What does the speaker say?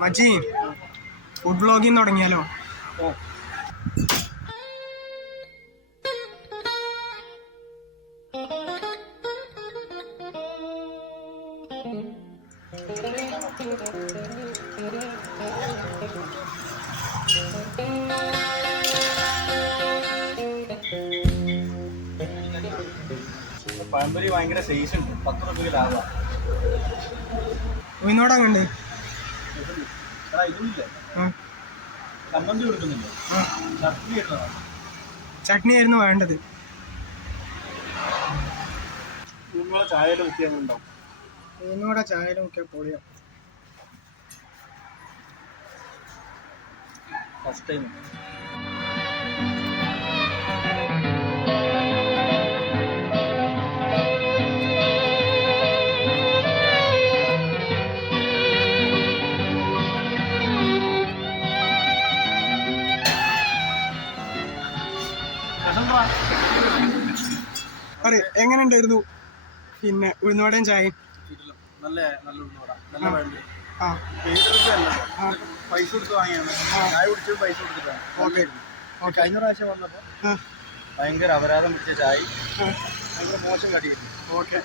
മച്ചി food vlogging തുടങ്ങിയാലോ? പഴംപൊരി ഭയങ്കര size ഉണ്ട്. 10 രൂപയ്ക്ക് ലാഭമാണ്. ഉയർന്നോടങ്ങണ്ട് ഇതില്ലേ ചമ്മന്തി കൊടുക്കുന്നില്ല, ചട്നി ഇടുന്നതാണ്. ചട്നി ആയിരുന്നു വേണ്ടത്. നിങ്ങളെ ചായയുടെ വ്യത്യാസമുണ്ടാവും. ഉയർന്നോടെ ചായയുടെ മുക്കിയ പൊളിയോ ഫസ്റ്റ് ടൈം. എങ്ങനെ ഉണ്ടായിരുന്നു? പിന്നെ ഉഴുന്നുവടയും ചായയും നല്ല ഉഴുന്നുവട, നല്ല പഴംപൊരി. ആ പൈസ കൊടുത്ത് വാങ്ങിയാണ്. ചായ കുടിച്ചത് പൈസ കൊടുത്തിട്ടാണ്. ഓക്കെ. കഴിഞ്ഞ പ്രാവശ്യം വന്നപ്പോൾ ഭയങ്കര അപരാധം പിടിച്ച ചായ, ഭയങ്കര മോശം കടിയായിരുന്നു. ഓക്കെ.